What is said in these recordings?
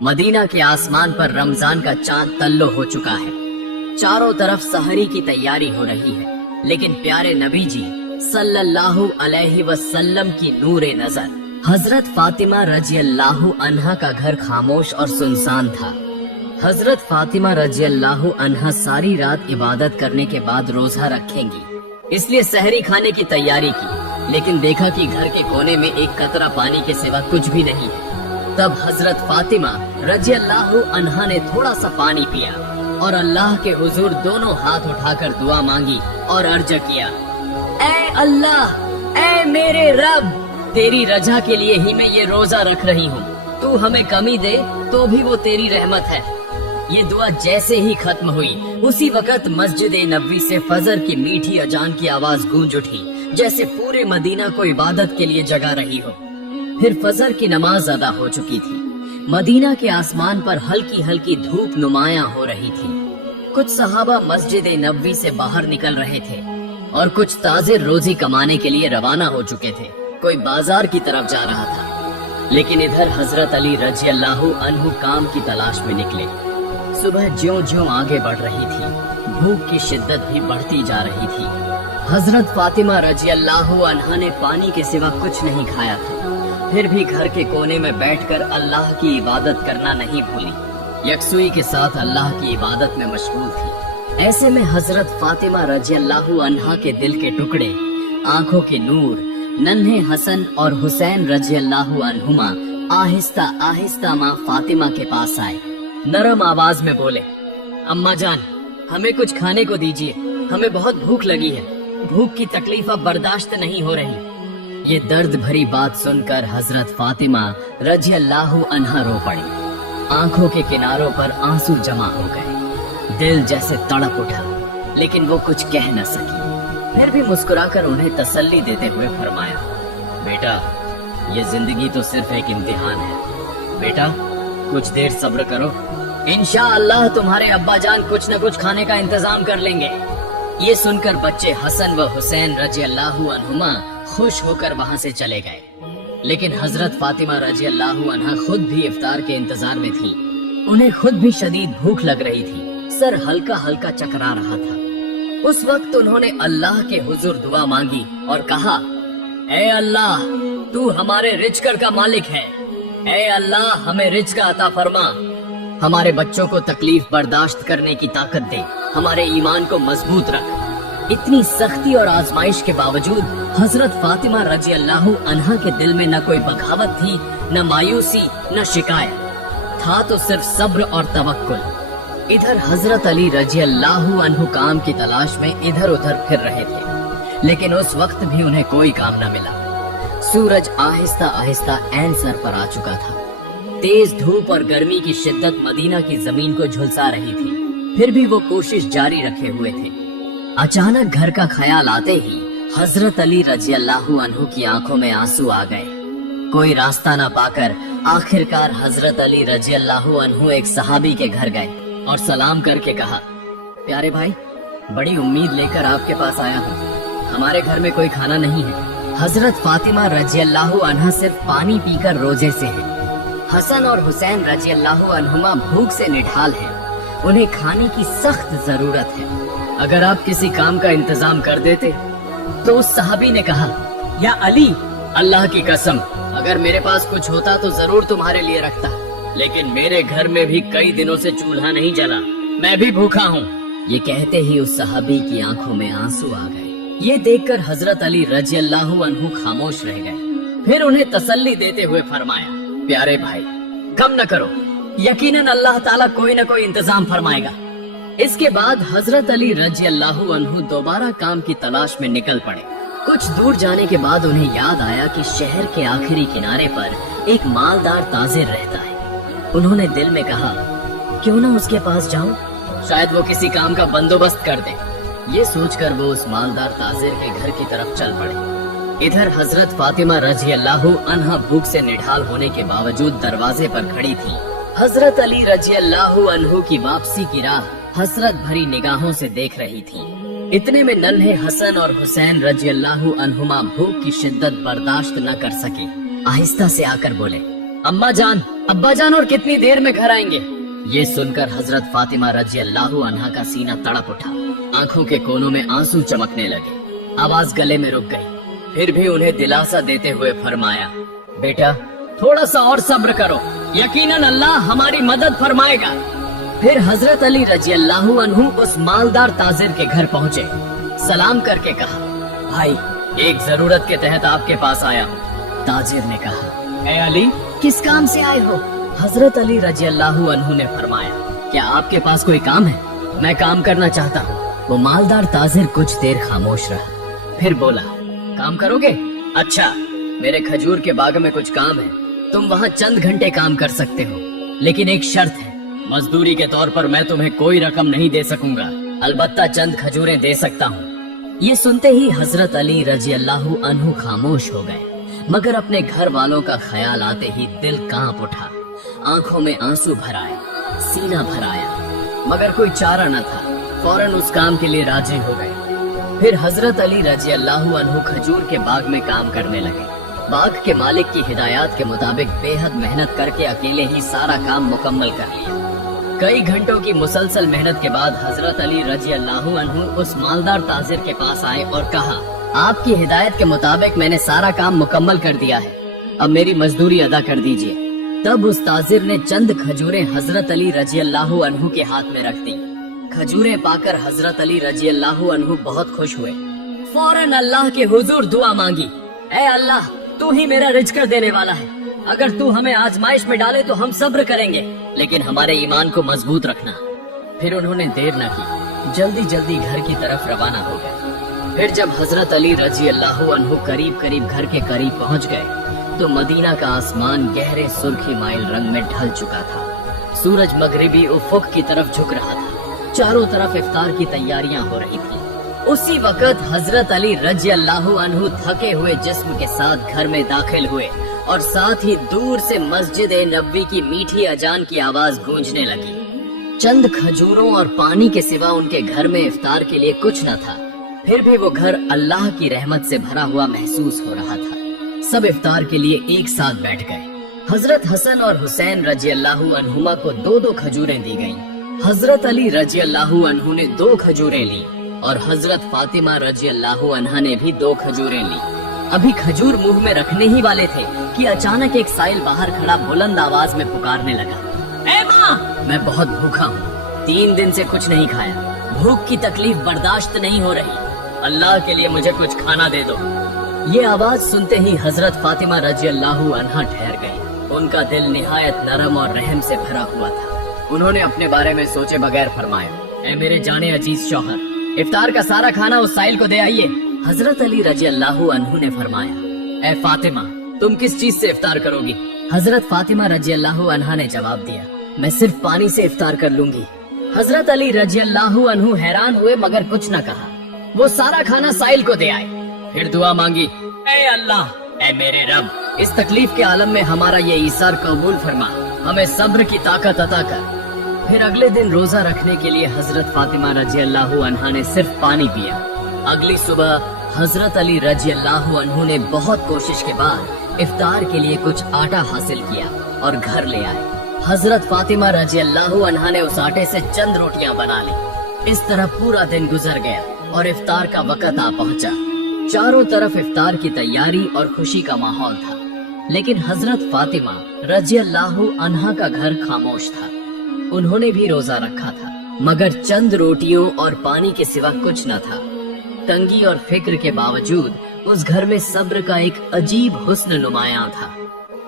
Medina के आसमान पर रमजान का चांद तल्लो हो चुका है। चारों तरफ सहरी की तैयारी हो रही है, लेकिन प्यारे नबी जी सल्लल्लाहु अलैहि वसल्लम की नूरे नजर हजरत फातिमा रजियल्लाहु अन्हा का घर खामोश और सुनसान था। हजरत फातिमा रजियल्लाहु अन्हा सारी रात इबादत करने के बाद रोजा रखेंगी, इसलिए सहरी खाने की तैयारी की, लेकिन देखा कि घर के कोने में एक कतरा पानी के सिवा कुछ भी नहीं है। तब हजरत फातिमा रजियल्लाहु अन्हा ने थोड़ा सा पानी पिया और अल्लाह के हुजूर दोनों हाथ उठाकर दुआ मांगी और अर्ज किया, ऐ अल्लाह, ऐ मेरे रब, तेरी रजा के लिए ही मैं ये रोजा रख रही हूँ। तू हमें कमी दे तो भी वो तेरी रहमत है। ये दुआ जैसे ही खत्म हुई, उसी वक्त मस्जिद नबवी से फजर की मीठी अजान की आवाज गूंज उठी, जैसे पूरे मदीना को इबादत के लिए जगा रही हो। फिर फजर की नमाज अदा हो चुकी थी। मदीना के आसमान पर हल्की हल्की धूप नुमाया हो रही थी। कुछ सहाबा मस्जिद नबवी से बाहर निकल रहे थे और कुछ ताजे रोजी कमाने के लिए रवाना हो चुके थे। कोई बाजार की तरफ जा रहा था, लेकिन इधर हजरत अली रजियल्लाहु अन्हु काम की तलाश में निकले। सुबह ज्यों-ज्यों आगे बढ़ रही थी, भूख की शिद्दत भी बढ़ती जा रही थी। हजरत फातिमा रजियल्लाहु अन्हा ने पानी के सिवा कुछ नहीं खाया था, फिर भी घर के कोने में बैठकर अल्लाह की इबादत करना नहीं भूली। यकसुई के साथ अल्लाह की इबादत में मशगूल थी। ऐसे में हजरत फातिमा रजियल्लाहु अन्हा के दिल के टुकड़े, आंखों के नूर, नन्हे हसन और हुसैन रजियल्लाहु अन्हुमा आहिस्ता आहिस्ता माँ फातिमा के पास आए। नरम आवाज में बोले, अम्मा जान, हमें कुछ खाने को दीजिए, हमें बहुत भूख लगी है। भूख की तकलीफ अब बर्दाश्त नहीं हो रही। ये दर्द भरी बात सुनकर हजरत फातिमा रजियल्लाहु अन्हा रो पड़ी। आंखों के किनारों पर आंसू जमा हो गए। दिल जैसे तड़प उठा, लेकिन वो कुछ कह न सकी। फिर भी मुस्कुराकर उन्हें तसल्ली देते हुए फरमाया, बेटा, ये जिंदगी तो सिर्फ एक इम्तिहान है। बेटा, कुछ देर सब्र करो, इंशाअल्लाह तुम्हारे अब्बा जान कुछ न कुछ खाने का इंतजाम कर लेंगे। ये सुनकर बच्चे हसन व हुसैन रजियल्लाहु अन्हुमा खुश होकर वहाँ से चले गए, लेकिन हजरत फातिमा रजियल्लाहु अन्हा खुद भी इफ्तार के इंतजार में थी। उन्हें खुद भी शदीद भूख लग रही थी, सर हल्का हल्का चकरा रहा था। उस वक्त उन्होंने अल्लाह के हुजूर दुआ मांगी और कहा, ऐ अल्लाह, तू हमारे रिज़्क़ का मालिक है। ऐ अल्लाह, हमें रिज़्क़ अता फरमा। हमारे बच्चों को तकलीफ बर्दाश्त करने की ताकत दे, हमारे ईमान को मजबूत रख। इतनी सख्ती और आजमाइश के बावजूद हजरत फातिमा रजियल्लाहु अन्हा के दिल में न कोई बगावत थी, न मायूसी, न शिकायत। था तो सिर्फ सब्र और तवक्कुल। इधर हजरत अली रजियल्लाहु अन्हु काम की तलाश में इधर उधर फिर रहे थे, लेकिन उस वक्त भी उन्हें कोई काम न मिला। सूरज आहिस्ता आहिस्ता ऐन सर पर आ चुका था। तेज धूप और गर्मी की शिद्दत मदीना की जमीन को झुलसा रही थी, फिर भी वो कोशिश जारी रखे हुए थे। अचानक घर का ख्याल आते ही हजरत अली रजियल्लाहु अन्हु की आंखों में आंसू आ गए। कोई रास्ता न पाकर आखिरकार हजरत अली रजियल्लाहु अन्हु एक सहाबी के घर गए और सलाम करके कहा, प्यारे भाई, बड़ी उम्मीद लेकर आपके पास आया हूँ। हमारे घर में कोई खाना नहीं है। हजरत फातिमा रजियल्लाहु अन्हा सिर्फ पानी पीकर रोजे से है। हसन और हुसैन रजियल्लाहु अन्हुमा भूख से निढाल हैं। उन्हें खाने की सख्त जरूरत है। अगर आप किसी काम का इंतजाम कर देते। तो उस सहाबी ने कहा, या अली, अल्लाह की कसम, अगर मेरे पास कुछ होता तो जरूर तुम्हारे लिए रखता, लेकिन मेरे घर में भी कई दिनों से चूल्हा नहीं जला, मैं भी भूखा हूँ। ये कहते ही उस सहाबी की आंखों में आंसू आ गए। ये देखकर हजरत अली रजियल्लाहु अन्हु खामोश रह गए। फिर उन्हें तसल्ली देते हुए फरमाया, प्यारे भाई, गम न करो, यकीनन अल्लाह ताला कोई न कोई इंतजाम फरमाएगा। इसके बाद हजरत अली रजियल्लाहु अन्हु दोबारा काम की तलाश में निकल पड़े। कुछ दूर जाने के बाद उन्हें याद आया कि शहर के आखिरी किनारे पर एक मालदार ताजिर रहता है। उन्होंने दिल में कहा, क्यों ना उसके पास जाऊं, शायद वो किसी काम का बंदोबस्त कर दे। ये सोचकर वो उस मालदार ताजिर के घर की तरफ चल पड़े। इधर हजरत फातिमा रजियल्लाहु अन्हा भूख से निढाल होने के बावजूद दरवाजे पर खड़ी थी। हजरत अली रजियल्लाहु अन्हु की वापसी की राह हसरत भरी निगाहों से देख रही थी। इतने में नन्हे हसन और हुसैन रजियल्लाहु अन्हुमा भूख की शिद्दत बर्दाश्त न कर सके। आहिस्ता से आकर बोले, अम्मा जान, अब्बा जान और कितनी देर में घर आएंगे? ये सुनकर हजरत फातिमा रजी अल्लाह अन्हा का सीना तड़प उठा। आंखों के कोनों में आंसू चमकने लगे, आवाज गले में रुक गई। फिर भी उन्हें दिलासा देते हुए फरमाया, बेटा थोड़ा सा और सब्र करो, यकीनन अल्लाह हमारी मदद फरमाएगा। फिर हजरत अली रजी अल्लाह अन्हु उस मालदार ताजिर के घर पहुँचे। सलाम करके कहा, भाई एक जरूरत के तहत आपके पास आया हूँ। ताजिर ने कहा, ए अली किस काम से आए हो? हजरत अली रजी अल्लाह अन्हु ने फरमाया, क्या आपके पास कोई काम है? मैं काम करना चाहता हूँ। वो मालदार ताजिर कुछ देर खामोश रहा, फिर बोला, काम करोगे? अच्छा, मेरे खजूर के बाग में कुछ काम है, तुम वहाँ चंद घंटे काम कर सकते हो, लेकिन एक शर्त है, मजदूरी के तौर पर मैं तुम्हें कोई रकम नहीं दे सकूंगा, अलबत्ता चंद खजूरें दे सकता हूँ। ये सुनते ही हजरत अली रजी अल्लाह अन्हु खामोश हो गए, मगर अपने घर वालों का ख्याल आते ही दिल कांप उठा, आंखों में आंसू भर आए, सीना भर आया, मगर कोई चारा न था। फौरन उस काम के लिए राजी हो गए। फिर हजरत अली रजी अल्लाह अन्हु खजूर के बाग में काम करने लगे। बाग के मालिक की हिदायत के मुताबिक बेहद मेहनत करके अकेले ही सारा काम मुकम्मल कर लिया। कई घंटों की मुसलसल मेहनत के बाद हजरत अली रजी अल्लाह अन्हु उस मालदार ताजिर के पास आए और कहा, आपकी हिदायत के मुताबिक मैंने सारा काम मुकम्मल कर दिया है, अब मेरी मजदूरी अदा कर दीजिए। तब उस ताजिर ने चंद खजूरें हजरत अली रजी अल्लाह अन्हु के हाथ में रख दी। खजूरें पाकर हजरत अली रजी अल्लाह अन्हु बहुत खुश हुए। फौरन अल्लाह के हुजूर दुआ मांगी, ऐ अल्लाह तू ही मेरा रिज़्क देने वाला है, अगर तू हमें आजमाइश में डाले तो हम सब्र करेंगे, लेकिन हमारे ईमान को मजबूत रखना। फिर उन्होंने देर न की, जल्दी जल्दी घर की तरफ रवाना हो गए। फिर जब हजरत अली रजी अल्लाह अन्हु करीब करीब घर के करीब पहुंच गए तो मदीना का आसमान गहरे सुर्खी माइल रंग में ढल चुका था। सूरज मगरिबी उफुक की तरफ झुक रहा था। चारों तरफ इफ्तार की तैयारियां हो रही थी। उसी वक्त हजरत अली रजी अल्लाह अन्हु थके हुए जिस्म के साथ घर में दाखिल हुए और साथ ही दूर से मस्जिद नबवी की मीठी अजान की आवाज गूंजने लगी। चंद खजूरों और पानी के सिवा उनके घर में इफ्तार के लिए कुछ न था। फिर भी वो घर अल्लाह की रहमत से भरा हुआ महसूस हो रहा था। सब इफ्तार के लिए एक साथ बैठ गए। हजरत हसन और हुसैन रजी अल्लाह अन्हुमा को दो दो खजूरें दी गईं। हजरत अली रजी अल्लाह अन्हु ने 2 खजूरें ली और हजरत फातिमा रजी अल्लाह अन्हा ने भी 2 खजूरें ली। अभी खजूर मुंह में रखने ही वाले थे कि अचानक एक साइल बाहर खड़ा बुलंद आवाज में पुकारने लगा, ए माँ, मैं बहुत भूखा हूँ, 3 दिन से कुछ नहीं खाया, भूख की तकलीफ बर्दाश्त नहीं हो रही, अल्लाह के लिए मुझे कुछ खाना दे दो। ये आवाज सुनते ही हजरत फातिमा रजी अल्लाह अन्हा ठहर गई। उनका दिल निहायत नरम और रहम से भरा हुआ था। उन्होंने अपने बारे में सोचे बगैर फरमाया, ए मेरे जाने अजीज शौहर, इफ्तार का सारा खाना उस साइल को दे आइए। हजरत अली रजी अल्लाह अन्हु ने फरमाया, ए फातिमा, तुम किस चीज से इफ्तार करोगी? हजरत फातिमा रजी अल्लाह अन्हा ने जवाब दिया, मैं सिर्फ पानी से इफ्तार कर लूंगी। हजरत अली रजी अल्लाह अन्हु हैरान हुए मगर कुछ न कहा। वो सारा खाना साइल को दे आए। फिर दुआ मांगी, ए अल्लाह, ए मेरे रब, इस तकलीफ के आलम में हमारा ये ईसार कबूल फरमा, हमें सब्र की ताकत अता कर। फिर अगले दिन रोजा रखने के लिए हजरत फातिमा रजी अल्लाह अन्हा ने सिर्फ पानी पिया। अगली सुबह हजरत अली रजी अल्लाह अन्हु ने बहुत कोशिश के बाद इफ्तार के लिए कुछ आटा हासिल किया और घर ले आए। हजरत फातिमा रजी अल्लाह अन्हा ने उस आटे से चंद रोटियां बना ली। इस तरह पूरा दिन गुजर गया और इफ्तार का वक्त आ पहुंचा। चारों तरफ इफ्तार की तैयारी और खुशी का माहौल था, लेकिन हजरत फातिमा रजी अल्लाह अन्हा का घर खामोश था। उन्होंने भी रोजा रखा था, मगर चंद रोटियों और पानी के सिवा कुछ न था। तंगी और फिक्र के बावजूद उस घर में सब्र का एक अजीब हुस्न नुमायां था।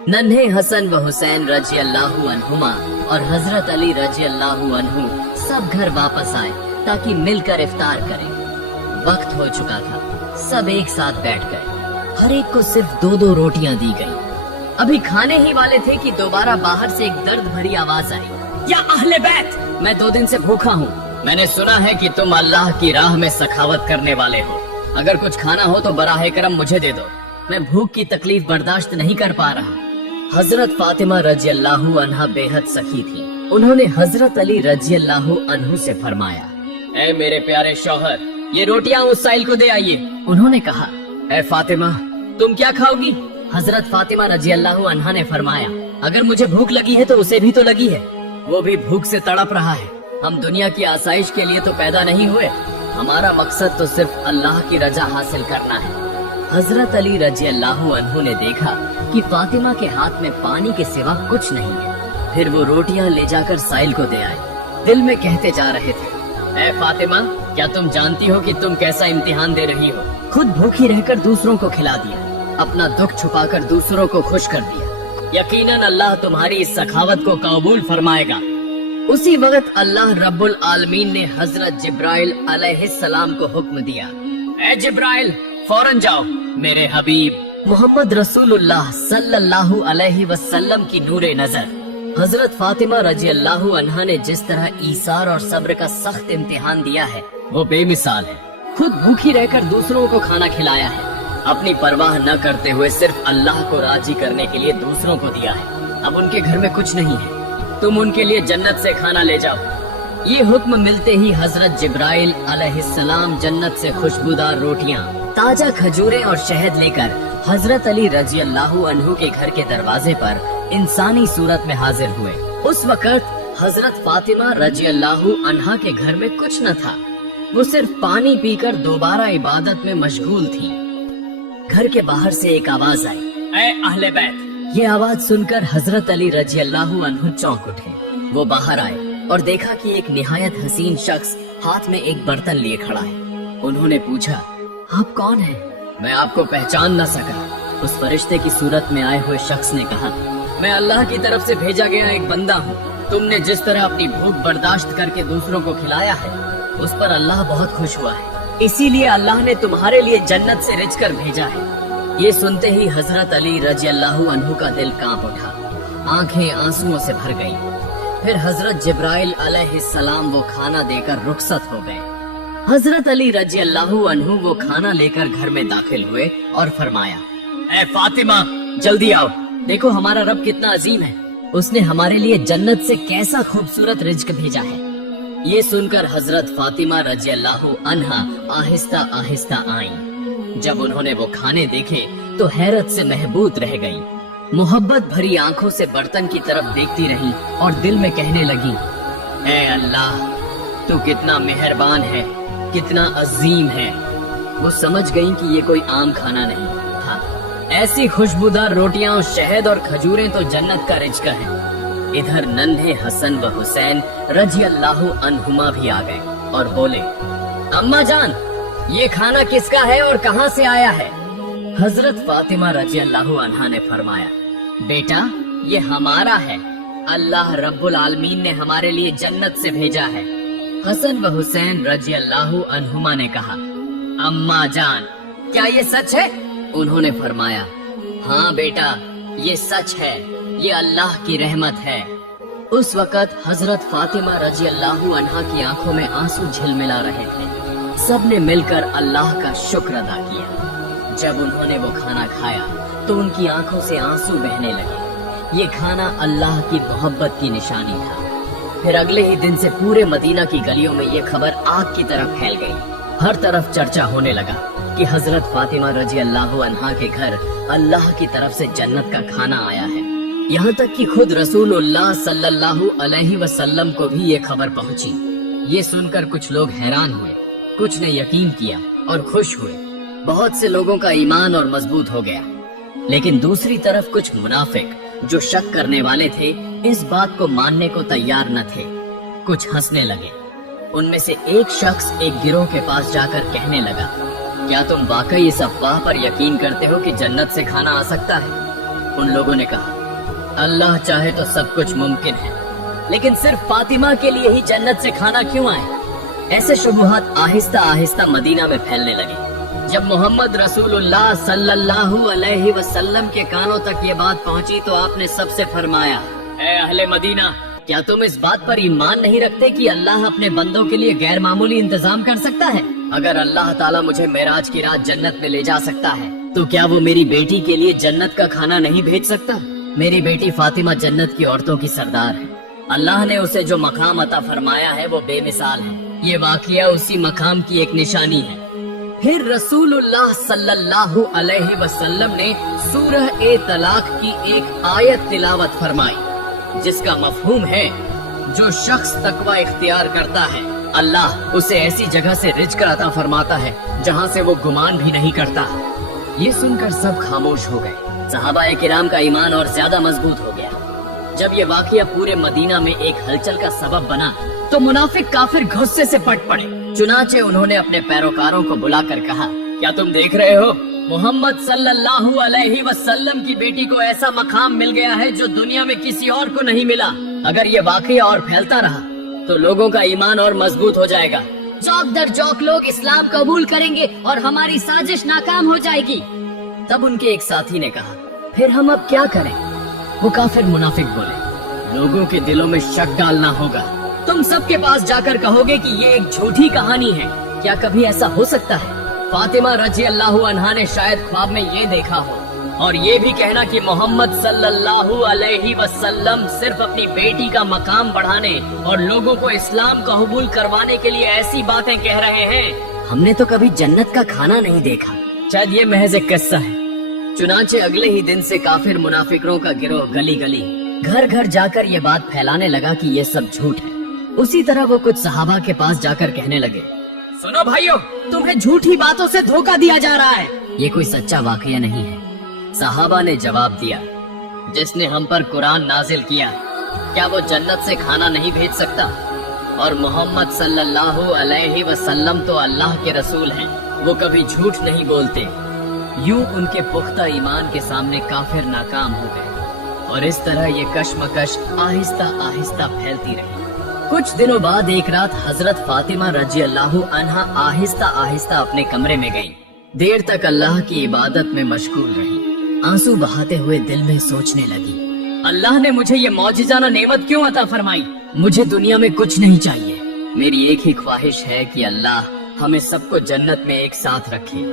नन्हे हसन व हुसैन रजी अल्लाह अन्हुमा और हजरत अली रजी अल्लाह अन्हु सब घर वापस आए ताकि मिलकर इफ्तार करें। वक्त हो चुका था, सब एक साथ बैठ गए। हर एक को सिर्फ 2-2 रोटियां दी गई। अभी खाने ही वाले थे कि दोबारा बाहर से एक दर्द भरी आवाज आई, या अहले बैत, मैं 2 दिन से भूखा हूँ। मैंने सुना है कि तुम अल्लाह की राह में सखावत करने वाले हो। अगर कुछ खाना हो तो बराहे करम मुझे दे दो, मैं भूख की तकलीफ बर्दाश्त नहीं कर पा रहा। हजरत फातिमा रजी अल्लाह अन्हा बेहद सखी थी। उन्होंने हजरत अली रजी अल्लाह अन्हु से फरमाया, ए मेरे प्यारे शौहर, ये रोटियां उस साइल को दे आइए। उन्होंने कहा, ए फातिमा, तुम क्या खाओगी? हजरत फातिमा रजी अल्लाह अन्हा ने फरमाया, अगर मुझे भूख लगी है तो उसे भी तो लगी है, वो भी भूख से तड़प रहा है। हम दुनिया की आसाइश के लिए तो पैदा नहीं हुए, हमारा मकसद तो सिर्फ अल्लाह की रजा हासिल करना है। हजरत अली रजी अल्लाहु अन्हु ने देखा कि फातिमा के हाथ में पानी के सिवा कुछ नहीं है। फिर वो रोटियां ले जाकर साइल को दे आए। दिल में कहते जा रहे थे, ऐ फातिमा, क्या तुम जानती हो कि तुम कैसा इम्तिहान दे रही हो? खुद भूखी रहकर दूसरों को खिला दिया, अपना दुख छुपाकर दूसरों को खुश कर दिया। यकीनन अल्लाह तुम्हारी इस सखावत को कबूल फरमाएगा। उसी वक्त अल्लाह रब्बुल आलमीन ने हजरत जिब्राइल अलैहिस्सलाम को हुक्म दिया, ऐ जिब्राइल, फौरन जाओ। मेरे हबीब मोहम्मद रसूलुल्लाह सल्लल्लाहु अलैहि वसल्लम की नूरे नजर हजरत फातिमा रजी अल्लाहु अन्हा ने जिस तरह ईसार और सब्र का सख्त इम्तिहान दिया है, वो बेमिसाल है। खुद भूखी रहकर दूसरों को खाना खिलाया है, अपनी परवाह न करते हुए सिर्फ अल्लाह को राजी करने के लिए दूसरों को दिया है। अब उनके घर में कुछ नहीं है, तुम उनके लिए जन्नत से खाना ले जाओ। ये हुक्म मिलते ही हजरत जिब्राइल अलैहिस्सलाम जन्नत से खुशबूदार रोटियां, ताजा खजूरें और शहद लेकर हजरत अली रजी अल्लाहु अन्हु के घर के दरवाजे पर इंसानी सूरत में हाजिर हुए। उस वक्त हजरत फातिमा रजी अल्लाहु अन्हा के घर में कुछ न था, वो सिर्फ पानी पीकर दोबारा इबादत में मशगूल थी। घर के बाहर से एक आवाज आई, ऐ अहले बैत। ये आवाज सुनकर हजरत अली रजी अल्लाहु अन्हु चौंक उठे। वो बाहर आए और देखा कि एक निहायत हसीन शख्स हाथ में एक बर्तन लिए खड़ा है। उन्होंने पूछा, आप कौन हैं? मैं आपको पहचान न सका। उस फरिश्ते की सूरत में आए हुए शख्स ने कहा, मैं अल्लाह की तरफ से भेजा गया एक बंदा हूँ। तुमने जिस तरह अपनी भूख बर्दाश्त करके दूसरों को खिलाया है, उस पर अल्लाह बहुत खुश हुआ है, इसीलिए अल्लाह ने तुम्हारे लिए जन्नत से रिझ कर भेजा है। ये सुनते ही हजरत अली रजी अल्लाहु अन्हु का दिल कांप उठा, आंखें आंसुओं से भर गईं। फिर हजरत जिब्राइल अलैहिस्सलाम वो खाना देकर रुखसत हो गए। हजरत अली रजी अल्लाहु अन्हु वो खाना लेकर घर में दाखिल हुए और फरमाया, ऐ फातिमा, जल्दी आओ, देखो हमारा रब कितना अजीम है, उसने हमारे लिए जन्नत से कैसा खूबसूरत रिज्क भेजा है। ये सुनकर हजरत फातिमा रजी अल्लाहु अन्हा आहिस्ता आहिस्ता आईं। जब उन्होंने वो खाने देखे तो हैरत से महबूत रह गईं। मोहब्बत भरी आंखों से बर्तन की तरफ देखती रहीं और दिल में कहने लगी, ऐ अल्लाह, तू कितना मेहरबान है, कितना अजीम है। वो समझ गईं कि ये कोई आम खाना नहीं था। ऐसी खुशबूदार रोटियां और शहद और खजूरें तो जन्नत का रिज्क है। इधर नन्हे हसन व हुसैन रजी अल्लाहु अन्हुमा भी आ गए और बोले, अम्मा जान, ये खाना किसका है और कहाँ से आया है? हजरत फातिमा रजी अल्लाहु अन्हा ने फरमाया, बेटा, ये हमारा है, अल्लाह रब्बुल आलमीन ने हमारे लिए जन्नत से भेजा है। हसन व हुसैन रजी अल्लाहु अन्हुमा ने कहा, अम्मा जान, क्या ये सच है? उन्होंने फरमाया, हाँ बेटा, ये सच है, ये अल्लाह की रहमत है। उस वक्त हजरत फातिमा रजी अल्लाहु अन्हा की आंखों में आंसू झिलमिला रहे थे। सबने मिलकर अल्लाह का शुक्र अदा किया। जब उन्होंने वो खाना खाया तो उनकी आंखों से आंसू बहने लगे। ये खाना अल्लाह की मोहब्बत की निशानी था। फिर अगले ही दिन से पूरे मदीना की गलियों में ये खबर आग की तरह फैल गई। हर तरफ चर्चा होने लगा कि हजरत फातिमा रजी अल्लाहु अन्हा के घर अल्लाह की तरफ से जन्नत का खाना आया है। यहाँ तक कि खुद रसूलुल्लाह सल्लल्लाहु अलैहि वसल्लम को भी ये खबर पहुँची। ये सुनकर कुछ लोग हैरान हुए, कुछ ने यकीन किया और खुश हुए। बहुत से लोगों का ईमान और मजबूत हो गया। लेकिन दूसरी तरफ कुछ मुनाफिक जो शक करने वाले थे, इस बात को मानने को तैयार न थे। कुछ हंसने लगे। उनमें से एक शख्स एक गिरोह के पास जाकर कहने लगा, क्या तुम वाकई इस अफवाह पर यकीन करते हो कि जन्नत से खाना आ सकता है? उन लोगों ने कहा, अल्लाह चाहे तो सब कुछ मुमकिन है, लेकिन सिर्फ फातिमा के लिए ही जन्नत से खाना क्यों आए? ऐसे शुबुहात आहिस्ता आहिस्ता मदीना में फैलने लगे। जब मोहम्मद रसूलुल्लाह सल्लल्लाहु अलैहि वसल्लम के कानों तक ये बात पहुंची तो आपने सबसे फरमाया, ऐ अहले मदीना, क्या तुम इस बात पर ईमान नहीं रखते कि अल्लाह अपने बंदों के लिए गैर मामूली इंतजाम कर सकता है? अगर अल्लाह ताला मुझे मेराज की रात जन्नत में ले जा सकता है, तो क्या वो मेरी बेटी के लिए जन्नत का खाना नहीं भेज सकता? मेरी बेटी फातिमा जन्नत की औरतों की सरदार है। अल्लाह ने उसे जो मकाम अता फरमाया है वो बेमिसाल है। ये वाकया उसी मकाम की एक निशानी है। फिर रसूलुल्लाह सल्लल्लाहु अलैहि वसल्लम ने सूरह ए तलाक की एक आयत तिलावत फरमाई, जिसका मफहूम है जो शख्स तकवा इख्तियार करता है अल्लाह उसे ऐसी जगह से रिज़्क अता फरमाता है जहाँ से वो गुमान भी नहीं करता। ये सुनकर सब खामोश हो गए। सहाबाए किराम का ईमान और ज्यादा मजबूत हो गया। जब ये वाकया पूरे मदीना में एक हलचल का सबब बना तो मुनाफिक काफिर गुस्से से पट पड़े। चुनाचे उन्होंने अपने पैरोकारों को बुलाकर कहा, क्या तुम देख रहे हो, मोहम्मद सल्लल्लाहु अलैहि वसल्लम की बेटी को ऐसा मकाम मिल गया है जो दुनिया में किसी और को नहीं मिला। अगर ये वाकया और फैलता रहा तो लोगों का ईमान और मजबूत हो जाएगा। चौक दर चौक लोग इस्लाम कबूल करेंगे और हमारी साजिश नाकाम हो जाएगी। तब उनके एक साथी ने कहा, फिर हम अब क्या करें? वो काफिर मुनाफिक बोले, लोगों के दिलों में शक डालना होगा। तुम सबके पास जाकर कहोगे कि ये एक झूठी कहानी है। क्या कभी ऐसा हो सकता है? फातिमा रजी अल्लाह अन्हा ने शायद ख्वाब में ये देखा हो, और ये भी कहना कि मोहम्मद सल्लल्लाहु अलैहि वसल्लम सिर्फ अपनी बेटी का मकाम बढ़ाने और लोगों को इस्लाम कबूल करवाने के लिए ऐसी बातें कह रहे हैं। हमने तो कभी जन्नत का खाना नहीं देखा। शायद ये महज एक किस्सा है। चुनाचे अगले ही दिन से काफिर मुनाफिकों का गिरोह गली गली घर घर जाकर ये बात फैलाने लगा कि ये सब झूठ है। उसी तरह वो कुछ सहाबा के पास जाकर कहने लगे, सुनो भाइयों, तुम्हें झूठी बातों से धोखा दिया जा रहा है। ये कोई सच्चा वाकया नहीं है। सहाबा ने जवाब दिया, जिसने हम पर कुरान नाजिल किया, क्या वो जन्नत से खाना नहीं भेज सकता? और मोहम्मद सल्लल्लाहु अलैहि वसल्लम तो अल्लाह के रसूल हैं, वो कभी झूठ नहीं बोलते। यूं उनके पुख्ता ईमान के सामने काफिर नाकाम हो गए और इस तरह ये कशमकश आहिस्ता आहिस्ता फैलती रही। कुछ दिनों बाद एक रात हजरत फातिमा रजी अल्लाह अन्हा आहिस्ता आहिस्ता अपने कमरे में गईं। देर तक अल्लाह की इबादत में मशगूल रही। आंसू बहाते हुए दिल में सोचने लगी, अल्लाह ने मुझे ये मौजिज़ाना नेमत क्यों अता फरमाई? मुझे दुनिया में कुछ नहीं चाहिए। मेरी एक ही ख्वाहिश है कि अल्लाह हमें सबको जन्नत में एक साथ रखे।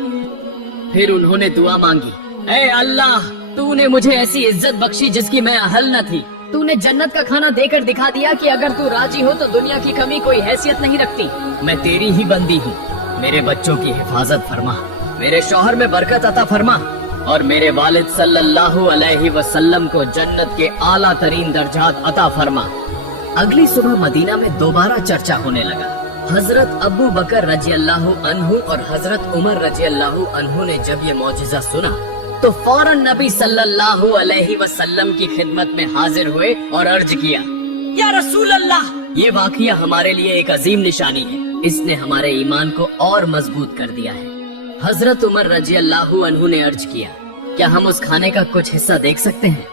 फिर उन्होंने दुआ मांगी, ऐ अल्लाह, तूने मुझे ऐसी इज्जत बख्शी जिसकी मैं अहल न थी। तूने जन्नत का खाना देकर दिखा दिया कि अगर तू राजी हो तो दुनिया की कमी कोई हैसियत नहीं रखती। मैं तेरी ही बंदी हूँ। मेरे बच्चों की हिफाजत फरमा, मेरे शौहर में बरकत अता फरमा और मेरे वालिद सल्लल्लाहु अलैहि वसल्लम को जन्नत के आला तरीन दर्जात अता फरमा। अगली सुबह मदीना में दोबारा चर्चा होने लगा। हजरत अबू बकर रजी अल्लाह अन्हु और हजरत उमर रजी अल्लाह अन्हु ने जब ये मौजिज़ा सुना तो फौरन नबी सल्लल्लाहु अलैहि वसल्लम की खिदमत में हाजिर हुए और अर्ज किया, या रसूल अल्लाह, ये वाकया हमारे लिए एक अजीम निशानी है। इसने हमारे ईमान को और मजबूत कर दिया है। हजरत उमर रजी अल्लाह अन्हु ने अर्ज किया, क्या हम उस खाने का कुछ हिस्सा देख सकते हैं?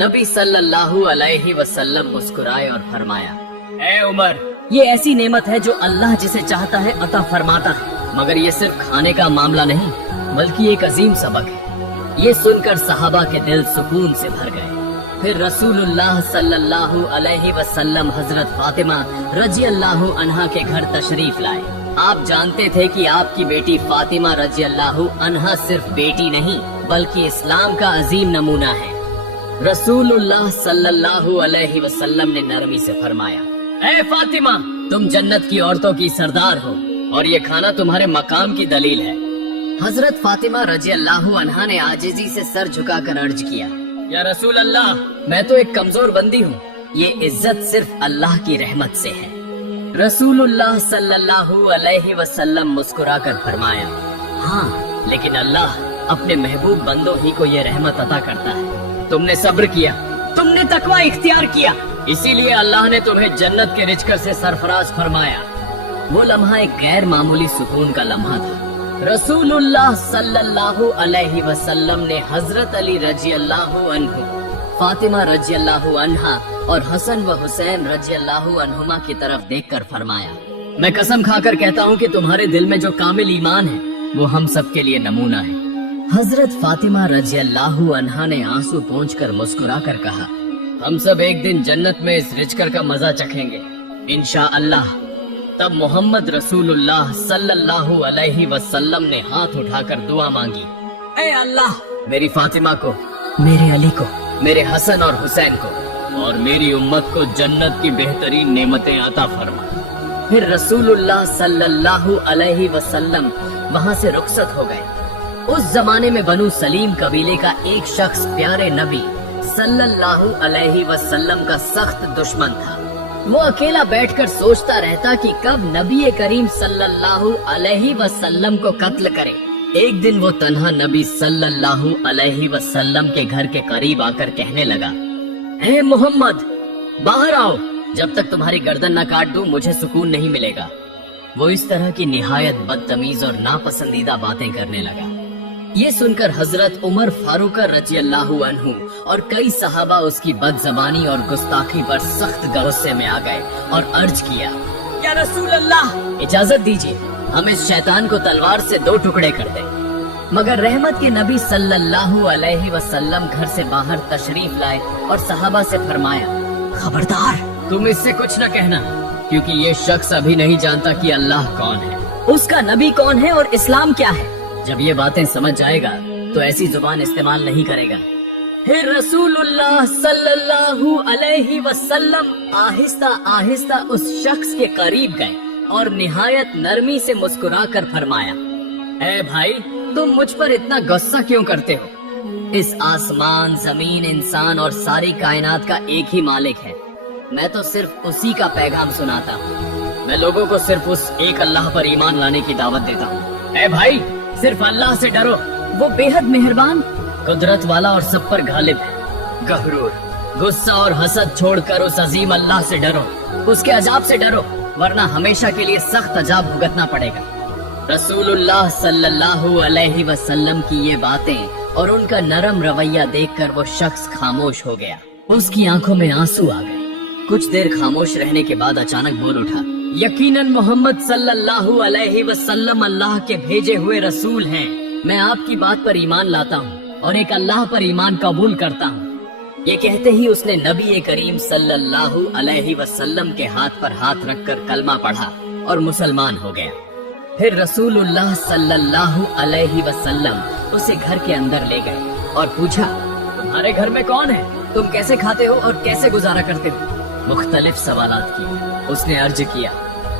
नबी सल्लल्लाहु अलैहि वसल्लम मुस्कुराए और फरमाया, ए उमर, ये ऐसी नेमत है जो अल्लाह जिसे चाहता है अता फरमाता है, मगर ये सिर्फ खाने का मामला नहीं बल्कि एक अजीम सबक है। ये सुनकर सहाबा के दिल सुकून से भर गए। फिर रसूलुल्लाह सल्लल्लाहु अलैहि वसल्लम हजरत फातिमा रजी अल्लाह अन्हा के घर तशरीफ लाए। आप जानते थे कि आपकी बेटी फातिमा रजी अल्लाह अन्हा सिर्फ बेटी नहीं बल्कि इस्लाम का अजीम नमूना है। रसूलुल्लाह सल्लल्लाहु अलैहि वसल्लम ने नरमी से फरमाया, ऐ फातिमा, तुम जन्नत की औरतों की सरदार हो और ये खाना तुम्हारे मकाम की दलील है। हजरत फातिमा रजी अल्लाह अन्हा ने आजिजी से सर झुकाकर अर्ज किया, या रसूल अल्लाह, मैं तो एक कमजोर बंदी हूँ। ये इज्जत सिर्फ अल्लाह की रहमत से है। रसूलुल्लाह सल्लल्लाहु अलैहि वसल्लम मुस्कुराकर फरमाया, हाँ, लेकिन अल्लाह अपने महबूब बंदों ही को ये रहमत अता करता है। तुमने सब्र किया, तुमने तकवा इख्तियार किया, इसीलिए अल्लाह ने तुम्हें जन्नत के रिज़्क से सरफराज फरमाया। वो लम्हा एक गैर मामूली सुकून का लम्हा था। रसूलुल्लाह सल्लल्लाहु अलैहि वसल्लम ने हजरत अली रजी अल्लाह अन्हु, फातिमा रजी अल्लाह अन्हा और हसन व हुसैन रजी अल्लाह अन्हुमा की तरफ देखकर फरमाया, मैं कसम खाकर कहता हूँ कि तुम्हारे दिल में जो कामिल ईमान है वो हम सब के लिए नमूना है। हजरत फातिमा रजी अल्लाह अन्हा ने आंसू पोंछकर मुस्कुराकर कहा, हम सब एक दिन जन्नत में इस रिज़्क का मजा चखेंगे इंशाअल्लाह। तब मोहम्मद रसूलुल्लाह सल्लल्लाहु अलैहि वसल्लम ने हाथ उठाकर दुआ मांगी, ऐ अल्लाह, मेरी फातिमा को, मेरे अली को, मेरे हसन और हुसैन को और मेरी उम्मत को जन्नत की बेहतरीन नेमतें अता फरमा। फिर रसूलुल्लाह सल्लल्लाहु अलैहि वसल्लम वहाँ से रुखसत हो गए। उस जमाने में बनु सलीम कबीले का एक शख्स प्यारे नबी सल्लल्लाहु अलैहि वसल्लम का सख्त दुश्मन था। वो अकेला बैठकर सोचता रहता कि कब नबी करीम सल्लल्लाहु अलैहि वसल्लम को कत्ल करे। एक दिन वो तन्हा नबी सल्लल्लाहु अलैहि वसल्लम के घर के करीब आकर कहने लगा, हे मोहम्मद, बाहर आओ, जब तक तुम्हारी गर्दन न काट दूं मुझे सुकून नहीं मिलेगा। वो इस तरह की निहायत बदतमीज और नापसंदीदा बातें करने लगा। ये सुनकर हजरत उमर फारूक रज़ियल्लाहु अन्हु और कई सहाबा उसकी बदजबानी और गुस्ताखी पर सख्त गुस्से में आ गए और अर्ज किया, या रसूल अल्लाह, इजाजत दीजिए, हम इस शैतान को तलवार से 2 टुकड़े कर दें। मगर रहमत के नबी सल्लल्लाहु अलैहि वसल्लम घर से बाहर तशरीफ लाए और सहाबा से फरमाया, खबरदार, तुम इससे कुछ न कहना, क्योंकि ये शख्स अभी नहीं जानता कि अल्लाह कौन है, उसका नबी कौन है और इस्लाम क्या है। जब ये बातें समझ जाएगा तो ऐसी जुबान इस्तेमाल नहीं करेगा। फिर रसूलुल्लाह सल्लल्लाहु अलैहि वसल्लम आहिस्ता आहिस्ता उस शख्स के करीब गए और निहायत नरमी से मुस्कुराकर फरमाया, ऐ भाई, तुम मुझ पर इतना गुस्सा क्यों करते हो? इस आसमान, जमीन, इंसान और सारी कायनात का एक ही मालिक है। मैं तो सिर्फ उसी का पैगाम सुनाता हूँ। मैं लोगों को सिर्फ उस एक अल्लाह पर ईमान लाने की दावत देता हूँ। ऐ भाई, सिर्फ अल्लाह से डरो, वो बेहद मेहरबान, कुदरत वाला और सब पर गालिब है। गहरूर, गुस्सा और हसद छोड़कर उस अजीम अल्लाह से डरो, उसके अजाब से डरो, वरना हमेशा के लिए सख्त अजाब भुगतना पड़ेगा। रसूलुल्लाह सल्लल्लाहु अलैहि वसल्लम की ये बातें और उनका नरम रवैया देखकर वो शख्स खामोश हो गया। उसकी आंखों में आंसू आ गए। कुछ देर खामोश रहने के बाद अचानक बोल उठा, यकीनन मोहम्मद सल्लल्लाहु अलैहि वसल्लम अल्लाह के भेजे हुए रसूल हैं। मैं आपकी बात पर ईमान लाता हूँ और एक अल्लाह पर ईमान कबूल करता हूँ। ये कहते ही उसने नबी करीम सल्लल्लाहु अलैहि वसल्लम के हाथ पर हाथ रखकर कलमा पढ़ा और मुसलमान हो गया। फिर रसूलुल्लाह सल्लल्लाहु अलैहि वसल्लम उसे घर के अंदर ले गए और पूछा, तुम्हारे घर में कौन है? तुम कैसे खाते हो और कैसे गुजारा करते हो? मुख्तलिफ सवालात किए। उसने अर्ज किया,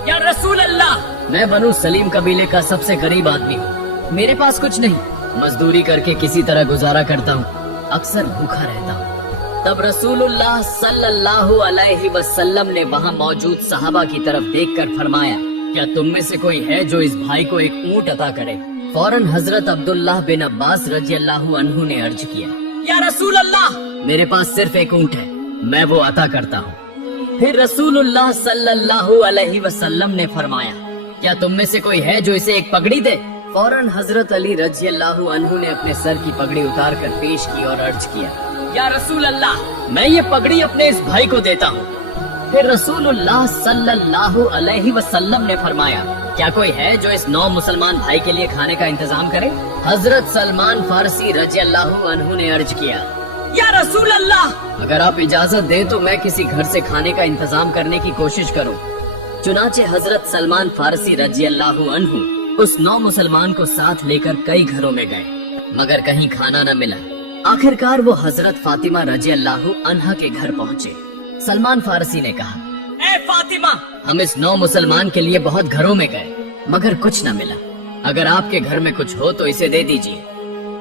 या रसूल अल्लाह, मैं बनु सलीम कबीले का सबसे गरीब आदमी हूँ। मेरे पास कुछ नहीं, मजदूरी करके किसी तरह गुजारा करता हूँ, अक्सर भूखा रहता हूँ। तब रसूलुल्लाह सल्लल्लाहु अलैहि वसल्लम ने वहाँ मौजूद सहाबा की तरफ देखकर फरमाया, क्या तुम में से कोई है जो इस भाई को एक ऊंट अता करे? फौरन हजरत अब्दुल्लाह बिन अब्बास रज़ियल्लाहु अन्हु ने अर्ज किया, या रसूल अल्लाह, मेरे पास सिर्फ एक ऊंट है, मैं वो अता करता हूँ। फिर रसूलुल्लाह सल्लल्लाहु अलैहि वसल्लम ने फरमाया, क्या तुम में से कोई है जो इसे एक पगड़ी दे? फौरन हजरत अली रज़ियल्लाहु अन्हु ने अपने सर की पगड़ी उतार कर पेश की और अर्ज किया, या रसूल अल्लाह, मैं ये पगड़ी अपने इस भाई को देता हूँ। फिर रसूलुल्लाह सल्लल्लाहु अलैहि वसल्लम ने फरमाया, क्या कोई है जो इस 9 मुसलमान भाई के लिए खाने का इंतजाम करे? हजरत सलमान फारसी रज़ियल्लाहु अन्हु ने अर्ज किया, या रसूल अल्लाह, अगर आप इजाजत दें तो मैं किसी घर से खाने का इंतजाम करने की कोशिश करूं। चुनाचे हजरत सलमान फारसी रज़ियल्लाहु अन्हु उस 9 मुसलमान को साथ लेकर कई घरों में गए, मगर कहीं खाना न मिला। आखिरकार वो हजरत फातिमा रज़ियल्लाहु अन्हा के घर पहुँचे। सलमान फारसी ने कहा, ए फातिमा, हम इस 9 मुसलमान के लिए बहुत घरों में गए, मगर कुछ न मिला। अगर आपके घर में कुछ हो तो इसे दे दीजिए।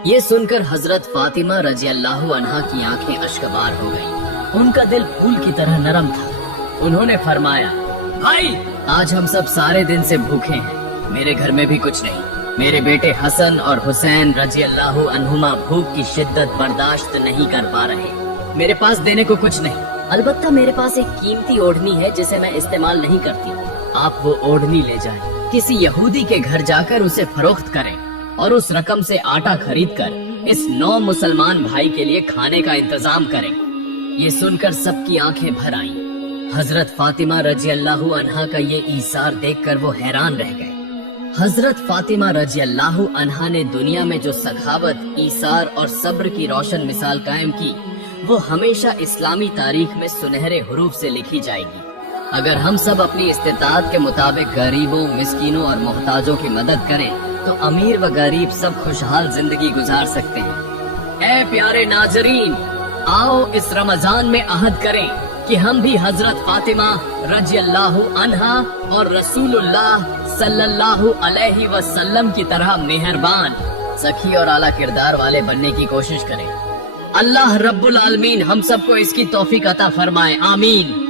ये सुनकर हजरत फातिमा रज़ियल्लाहु अन्हा की आंखें अश्कबार हो गईं। उनका दिल फूल की तरह नरम था। उन्होंने फरमाया, भाई, आज हम सब सारे दिन से भूखे हैं, मेरे घर में भी कुछ नहीं। मेरे बेटे हसन और हुसैन रज़ियल्लाहु अन्हुमा भूख की शिद्दत बर्दाश्त नहीं कर पा रहे। मेरे पास देने को कुछ नहीं, अलबत्ता मेरे पास एक कीमती ओढ़नी है जिसे मैं इस्तेमाल नहीं करती। आप वो ओढ़नी ले जाएं, किसी यहूदी के घर जाकर उसे फरोख्त करें और उस रकम से आटा खरीद कर इस 9 मुसलमान भाई के लिए खाने का इंतजाम करें। ये सुनकर सबकी आंखें भर आईं। हजरत फातिमा रज़ियल्लाहु अन्हा का ये ईसार देखकर वो हैरान रह गए। हजरत फातिमा रज़ियल्लाहु अन्हा ने दुनिया में जो सखावत, ईसार और सब्र की रोशन मिसाल कायम की, वो हमेशा इस्लामी तारीख में सुनहरे हुरूफ से लिखी जाएगी। अगर हम सब अपनी इस्तिताअत के मुताबिक गरीबों, मिस्कीनों और मोहताजों की मदद करें तो अमीर व गरीब सब खुशहाल जिंदगी गुजार सकते हैं। ऐ प्यारे नाजरीन, आओ इस रमजान में अहद करें کہ ہم بھی حضرت فاطمہ رضی اللہ عنہا اور رسول اللہ صلی اللہ علیہ وسلم کی طرح مہربان، سخی اور اعلیٰ کردار والے بننے کی کوشش کریں۔ اللہ رب العالمین ہم سب کو اس کی توفیق عطا فرمائے، آمین۔